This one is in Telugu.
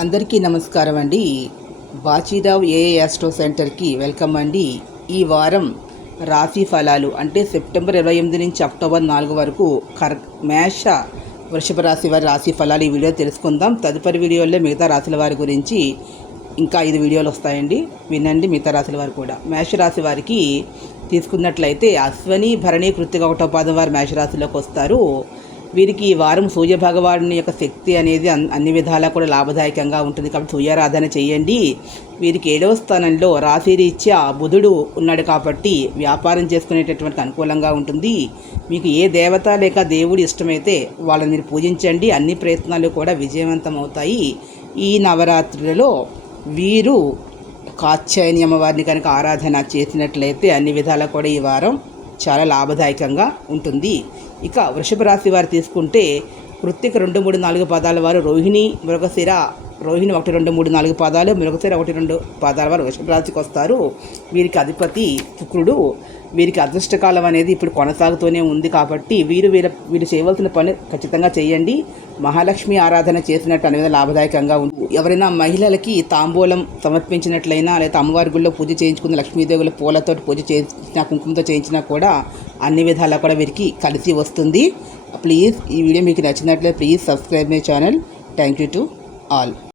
అందరికీ నమస్కారం అండి. బాచీరావ్ ఏ యాస్ట్రో సెంటర్కి వెల్కమ్ అండి. ఈ వారం రాశి ఫలాలు అంటే సెప్టెంబర్ ఇరవై ఎనిమిది నుంచి అక్టోబర్ నాలుగు వరకు కర్ మేష వృషభ రాశి వారి రాశి ఫలాలు ఈ వీడియో తెలుసుకుందాం. తదుపరి వీడియోలో మిగతా రాశుల వారి గురించి ఇంకా ఐదు వీడియోలు వస్తాయండి. వినండి మిగతా రాశుల వారు కూడా. మేషరాశి వారికి తీసుకున్నట్లయితే అశ్వని భరణి కృత్తిక ఒకటో పాదం వారు మేషరాశిలోకి వస్తారు. వీరికి ఈ వారం సూర్య భగవానుని యొక్క శక్తి అనేది అన్ని విధాలా కూడా లాభదాయకంగా ఉంటుంది కాబట్టి సూర్యారాధన చేయండి. వీరికి ఏడవ స్థానంలో రాశిరీత్యా బుధుడు ఉన్నాడు కాబట్టి వ్యాపారం చేసుకునేటటువంటి అనుకూలంగా ఉంటుంది. మీకు ఏ దేవత లేక దేవుడు ఇష్టమైతే వాళ్ళని మీరు పూజించండి. అన్ని ప్రయత్నాలు కూడా విజయవంతం అవుతాయి ఈ నవరాత్రులలో వీరు కాత్యాయని అమ్మవారిని కనుక ఆరాధన చేసినట్లయితే అన్ని విధాలా కూడా ఈ వారం చాలా లాభదాయకంగా ఉంటుంది. ఇక వృషభ రాశి వారు తీసుకుంటే కృత్తిక రెండు మూడు నాలుగు పాదాల వారు రోహిణి మృగశిర రోహిణి ఒకటి రెండు మూడు నాలుగు పాదాలు మృగశిర ఒకటి రెండు పాదాల వారు వృషభ రాశికి వస్తారు. వీరికి అధిపతి శుక్రుడు. వీరికి అదృష్టకాలం అనేది ఇప్పుడు కొనసాగుతూనే ఉంది కాబట్టి వీరు వీరు వీరు చేయవలసిన పని ఖచ్చితంగా చేయండి. మహాలక్ష్మి ఆరాధన చేసినట్టు అనేది లాభదాయకంగా ఉంది. ఎవరైనా మహిళలకి తాంబూలం సమర్పించినట్లయినా లేదా అమ్మవారి గుళ్ళో పూజ చేయించుకున్న లక్ష్మీదేవుల పూలతో పూజ చేయించిన కుంకుమతో చేయించినా కూడా అన్ని విధాలా కూడా వీరికి కలిసి వస్తుంది. ప్లీజ్ ఈ వీడియో మీకు నచ్చినట్లయితే please subscribe my channel. Thank you to all.